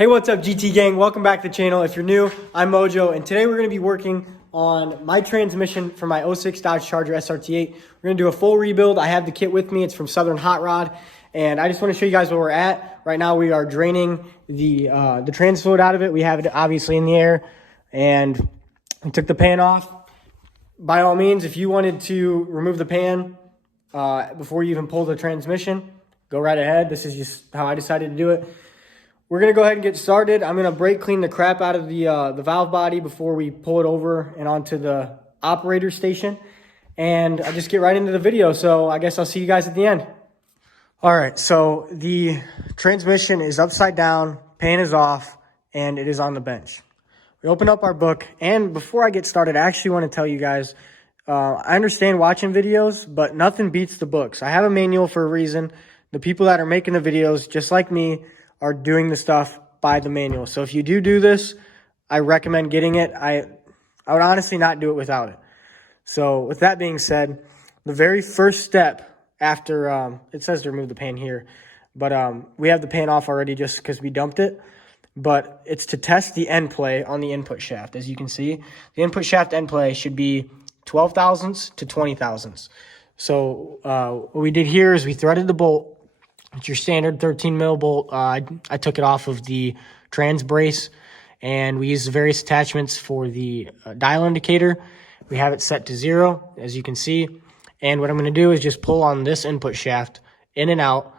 Hey, what's up, GT gang? Welcome back to the channel. If you're new, I'm Mojo, and today we're going to be working on my transmission for my 06 Dodge Charger SRT8. We're going to do a full rebuild. I have the kit with me. It's from Southern Hot Rod, and I just want to show you guys where we're at. Right now, we are draining the trans fluid out of it. We have it obviously in the air, and we took the pan off. By all means, if you wanted to remove the pan before you even pull the transmission, go right ahead. This is just how I decided to do it. We're going to go ahead and get started. I'm going to brake clean the crap out of the valve body before we pull it over and onto the operator station. And I'll just get right into the video. So I guess I'll see you guys at the end. All right, so the transmission is upside down, pan is off, and it is on the bench. We open up our book, and before I get started, I actually want to tell you guys, I understand watching videos, but nothing beats the books. I have a manual for a reason. The people that are making the videos, just like me, are doing the stuff by the manual. So if you do this, I recommend getting it. I would honestly not do it without it. So with that being said, the very first step after, it says to remove the pan here, but we have the pan off already just because we dumped it. But it's to test the end play on the input shaft. As you can see, the input shaft end play should be 12 thousandths to 20 thousandths. So what we did here is we threaded the bolt. It's your standard 13 mil bolt. I took it off of the trans brace, and we used the various attachments for the dial indicator. We have it set to 0, as you can see. And what I'm going to do is just pull on this input shaft in and out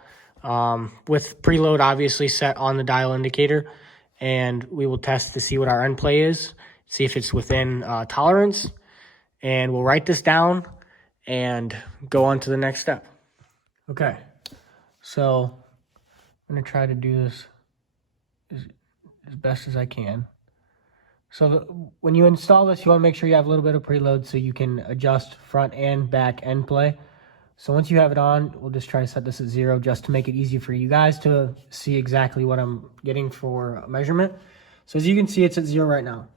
with preload obviously set on the dial indicator. And we will test to see what our end play is, see if it's within tolerance. And we'll write this down and go on to the next step. Okay. So I'm going to try to do this as best as I can. So when you install this, you want to make sure you have a little bit of preload so you can adjust front and back end play. So once you have it on, we'll just try to set this at 0 just to make it easy for you guys to see exactly what I'm getting for measurement. So as you can see, it's at 0 right now.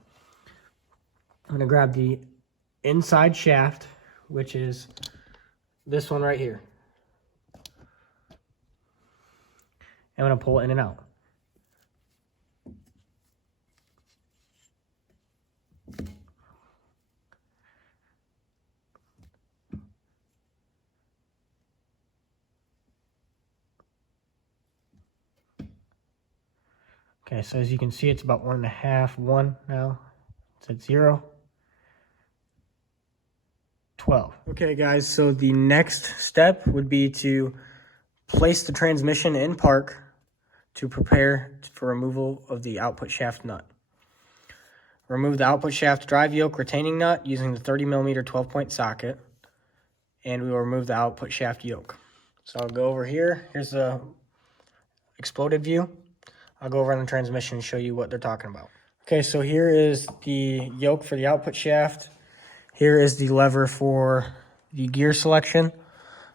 I'm going to grab the inside shaft, which is this one right here. I'm going to pull it in and out. Okay, so as you can see, it's about 1 now. It's at 0. 12. Okay, guys, so the next step would be to place the transmission in park to prepare for removal of the output shaft nut. Remove the output shaft drive yoke retaining nut using the 30mm 12-point socket, and we will remove the output shaft yoke. So I'll go over here. Here's the exploded view. I'll go over on the transmission and show you what they're talking about. Okay, so here is the yoke for the output shaft. Here is the lever for the gear selection.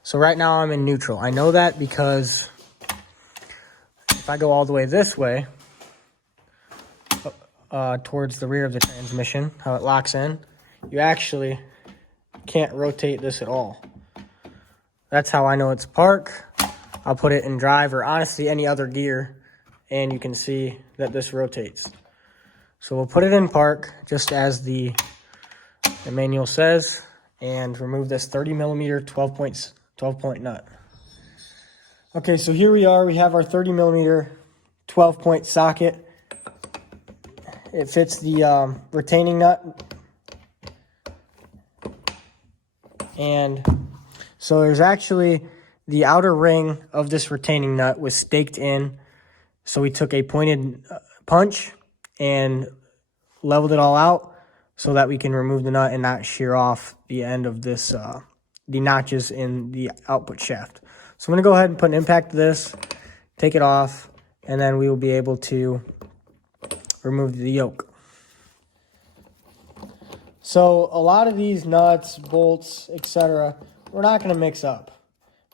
So right now I'm in neutral. I know that because if I go all the way this way, towards the rear of the transmission, how it locks in, you actually can't rotate this at all. That's how I know it's park. I'll put it in drive or honestly any other gear, and you can see that this rotates. So we'll put it in park just as the manual says, and remove this 30mm 12-point nut. Okay, so here we are. We have our 30mm 12-point socket. It fits the retaining nut. And so there's actually the outer ring of this retaining nut was staked in. So we took a pointed punch and leveled it all out so that we can remove the nut and not shear off the end of this, the notches in the output shaft. So I'm going to go ahead and put an impact to this, take it off, and then we will be able to remove the yoke. So a lot of these nuts, bolts, etc., we're not going to mix up.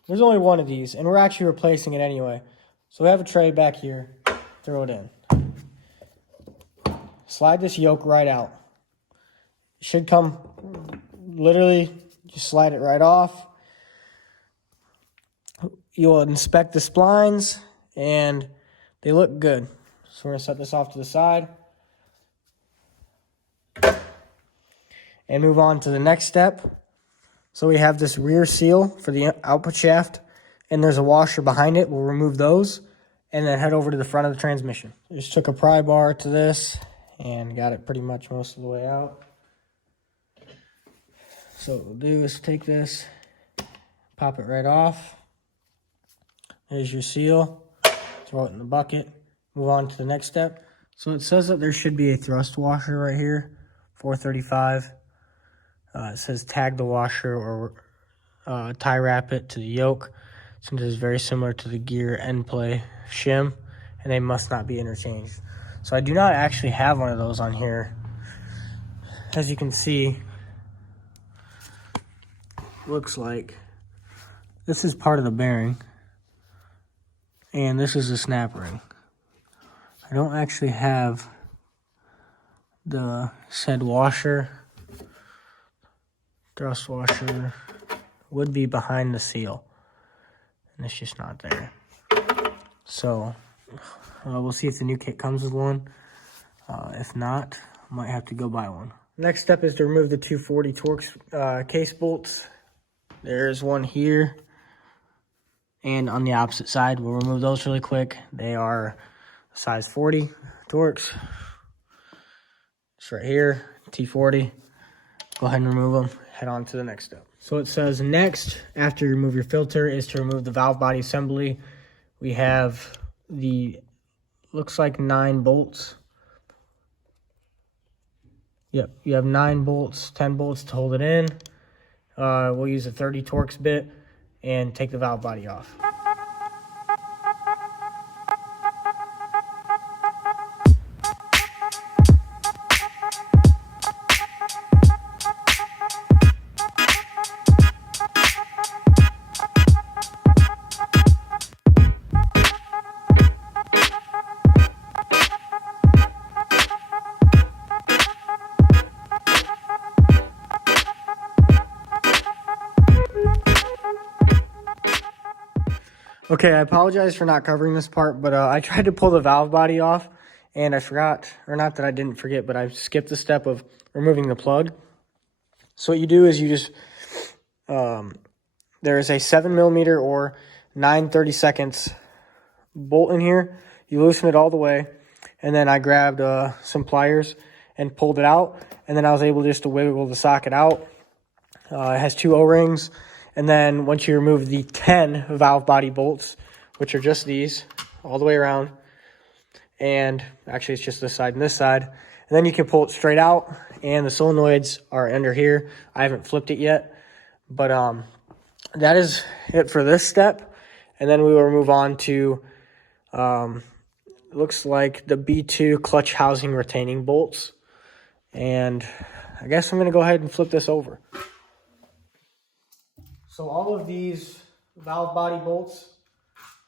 There's only one of these, and we're actually replacing it anyway. So we have a tray back here, throw it in. Slide this yoke right out. It should come literally, just slide it right off. You'll inspect the splines, and they look good. So we're going to set this off to the side and move on to the next step. So we have this rear seal for the output shaft, and there's a washer behind it. We'll remove those and then head over to the front of the transmission. Just took a pry bar to this and got it pretty much most of the way out. So what we'll do is take this, pop it right off. There's your seal. Throw it in the bucket. Move on to the next step. So it says that there should be a thrust washer right here, 435. It says tag the washer or tie wrap it to the yoke, since it's very similar to the gear end play shim, and they must not be interchanged. So I do not actually have one of those on here. As you can see, looks like this is part of the bearing, and this is a snap ring. I don't actually have the said washer. Thrust washer would be behind the seal, and it's just not there. So we'll see if the new kit comes with one. If not, I might have to go buy one. Next step is to remove the 240 Torx case bolts. There's one here, and on the opposite side, we'll remove those really quick. They are size 40 Torx. It's right here, T40. Go ahead and remove them. Head on to the next step. So it says next, after you remove your filter, is to remove the valve body assembly. We have the, looks like 9 bolts. Yep, you have 9 bolts, 10 bolts to hold it in. We'll use a 30 Torx bit and take the valve body off. Okay, I apologize for not covering this part, but I tried to pull the valve body off, and I forgot, or not that I didn't forget, but I skipped the step of removing the plug. So what you do is you just, there is a 7mm or 9/32 bolt in here. You loosen it all the way, and then I grabbed some pliers and pulled it out, and then I was able just to wiggle the socket out. It has 2 O-rings. And then once you remove the 10 valve body bolts, which are just these, all the way around, and actually it's just this side and this side, and then you can pull it straight out, and the solenoids are under here. I haven't flipped it yet, but that is it for this step. And then we will move on to, looks like the B2 clutch housing retaining bolts. And I guess I'm going to go ahead and flip this over. So all of these valve body bolts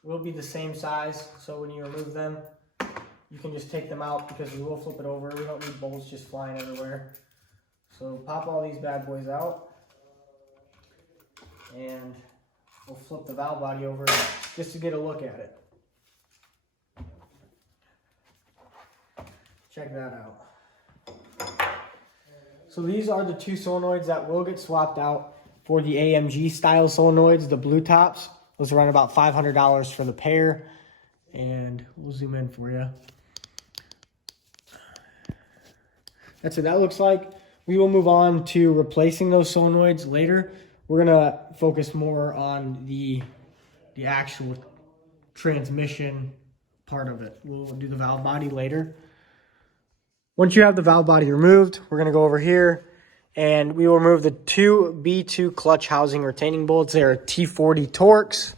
will be the same size. So when you remove them, you can just take them out because we will flip it over. We don't need bolts just flying everywhere. So pop all these bad boys out. And we'll flip the valve body over just to get a look at it. Check that out. So these are the 2 solenoids that will get swapped out for the AMG style solenoids, the blue tops. Those are around about $500 for the pair. And we'll zoom in for you. That's what that looks like. We will move on to replacing those solenoids later. We're gonna focus more on the actual transmission part of it. We'll do the valve body later. Once you have the valve body removed, we're gonna go over here and we will remove the 2 B2 clutch housing retaining bolts. They are T40 Torx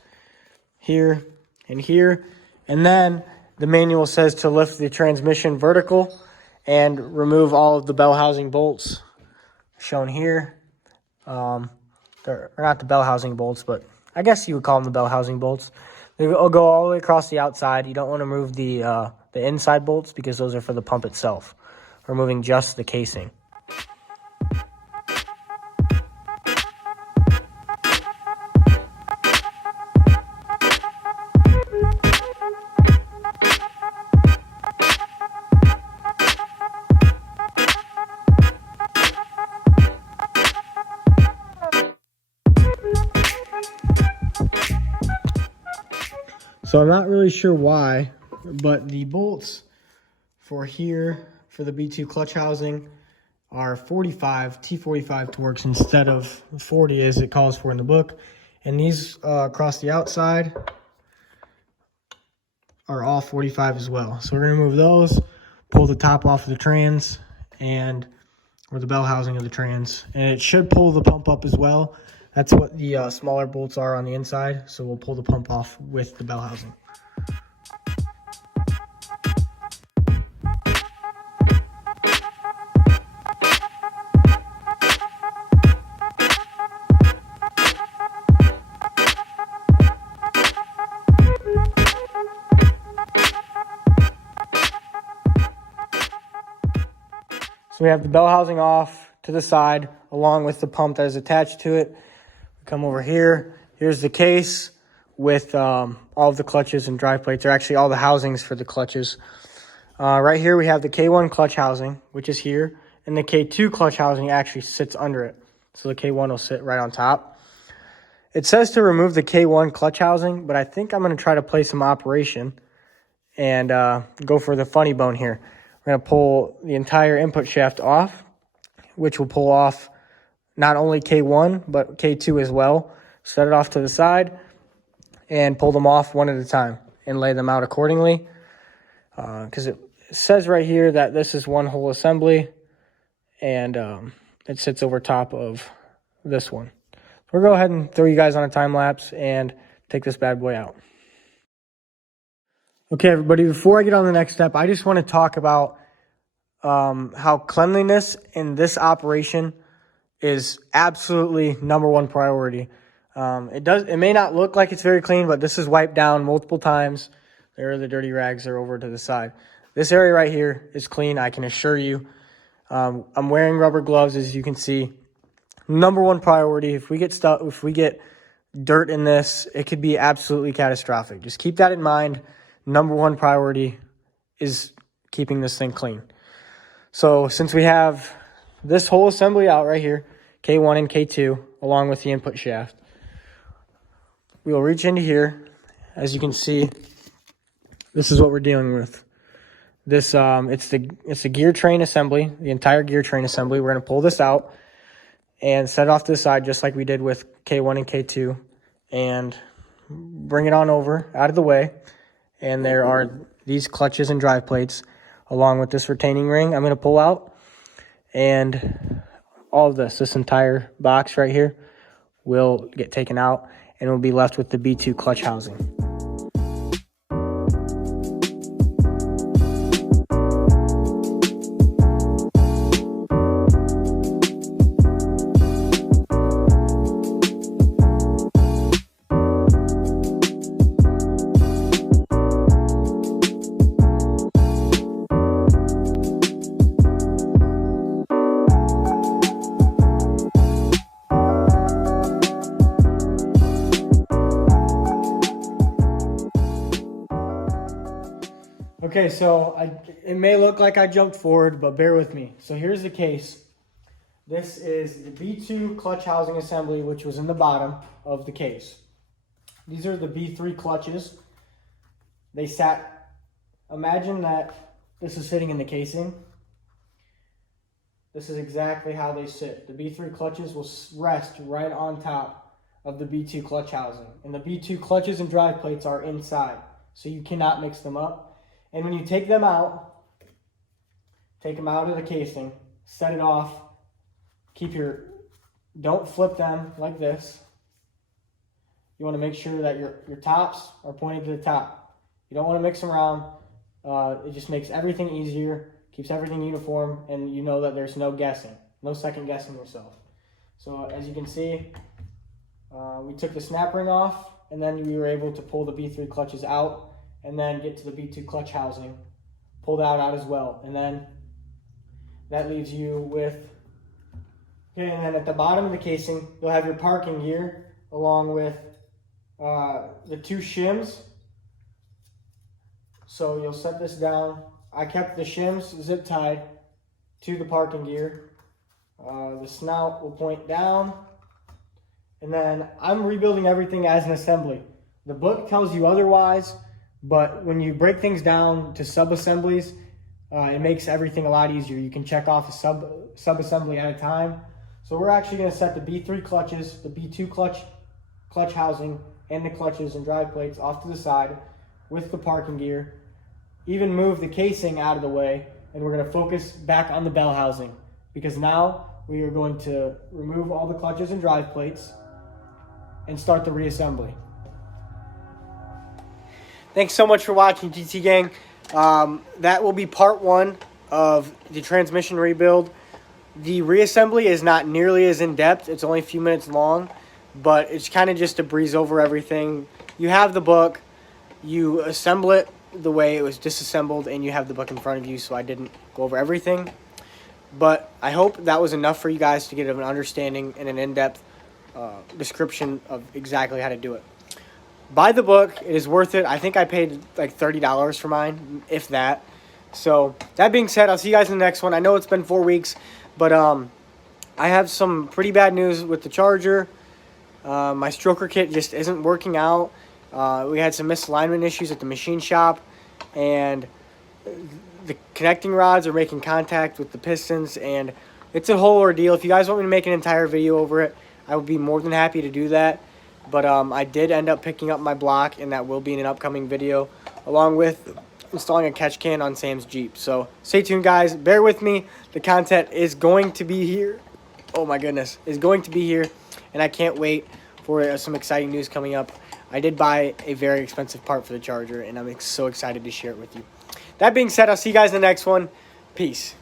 here and here. And then the manual says to lift the transmission vertical and remove all of the bell housing bolts shown here. They're not the bell housing bolts, but I guess you would call them the bell housing bolts. They'll go all the way across the outside. You don't want to remove the inside bolts because those are for the pump itself. Removing just the casing. So I'm not really sure why, but the bolts for here, for the B2 clutch housing, are 45 T45 Torx instead of 40 as it calls for in the book. And these across the outside are all 45 as well. So we're gonna remove those, pull the top off of the trans or the bell housing of the trans, and it should pull the pump up as well. That's what the smaller bolts are on the inside. So we'll pull the pump off with the bell housing. So we have the bell housing off to the side along with the pump that is attached to it. We come over here. Here's the case with all of the clutches and drive plates, or actually all the housings for the clutches. Right here we have the K1 clutch housing, which is here, and the K2 clutch housing actually sits under it. So the K1 will sit right on top. It says to remove the K1 clutch housing, but I think I'm going to try to play some operation and go for the funny bone here. We're going to pull the entire input shaft off, which will pull off not only K1, but K2 as well. Set it off to the side and pull them off one at a time and lay them out accordingly. Because it says right here that this is one whole assembly, and it sits over top of this one. We'll go ahead and throw you guys on a time lapse and take this bad boy out. Okay, everybody, before I get on the next step, I just want to talk about how cleanliness in this operation is absolutely #1 priority. It may not look like it's very clean, but this is wiped down multiple times. There are the dirty rags are over to the side. This area right here is clean, I can assure you. I'm wearing rubber gloves, as you can see. #1 priority. If we get dirt in this, it could be absolutely catastrophic. Just keep that in mind. #1 priority is keeping this thing clean. So since we have this whole assembly out right here, K1 and K2, along with the input shaft, we will reach into here. As you can see, this is what we're dealing with. This it's the gear train assembly, the entire gear train assembly. We're going to pull this out and set it off to the side just like we did with K1 and K2, and bring it on over out of the way. And there are these clutches and drive plates along with this retaining ring I'm going to pull out. And all of this entire box right here will get taken out, and we'll be left with the B2 clutch housing. Okay, so it may look like I jumped forward, but bear with me. So here's the case. This is the B2 clutch housing assembly, which was in the bottom of the case. These are the B3 clutches. They sat, imagine that this is sitting in the casing. This is exactly how they sit. The B3 clutches will rest right on top of the B2 clutch housing. And the B2 clutches and drive plates are inside, so you cannot mix them up. And when you take them out of the casing, set it off, don't flip them like this. You want to make sure that your tops are pointed to the top. You don't want to mix them around. It just makes everything easier, keeps everything uniform, and you know that there's no guessing, no second guessing yourself. So as you can see, we took the snap ring off, and then we were able to pull the B3 clutches out, and then get to the B2 clutch housing, pull that out as well. And then that leaves you with, okay, and then at the bottom of the casing, you'll have your parking gear along with the 2 shims. So you'll set this down. I kept the shims zip tied to the parking gear. The snout will point down. And then I'm rebuilding everything as an assembly. The book tells you otherwise, but when you break things down to sub-assemblies, it makes everything a lot easier. You can check off a sub-assembly at a time. So we're actually going to set the B3 clutches, the B2 clutch housing, and the clutches and drive plates off to the side with the parking gear. Even move the casing out of the way, and we're going to focus back on the bell housing, because now we are going to remove all the clutches and drive plates and start the reassembly. Thanks so much for watching, GT Gang. That will be part 1 of the transmission rebuild. The reassembly is not nearly as in-depth. It's only a few minutes long, but it's kind of just to breeze over everything. You have the book. You assemble it the way it was disassembled, and you have the book in front of you, so I didn't go over everything. But I hope that was enough for you guys to get an understanding and an in-depth description of exactly how to do it. Buy the book. It is worth it. I think I paid like $30 for mine, if that. So that being said, I'll see you guys in the next one. I know it's been 4 weeks, but I have some pretty bad news with the charger. My stroker kit just isn't working out. We had some misalignment issues at the machine shop, and the connecting rods are making contact with the pistons, and it's a whole ordeal. If you guys want me to make an entire video over it, I would be more than happy to do that. But I did end up picking up my block, and that will be in an upcoming video, along with installing a catch can on Sam's Jeep. So stay tuned, guys. Bear with me. The content is going to be here. Oh my goodness, is going to be here, and I can't wait for some exciting news coming up. I did buy a very expensive part for the charger, and I'm so excited to share it with you. That being said, I'll see you guys in the next one. Peace.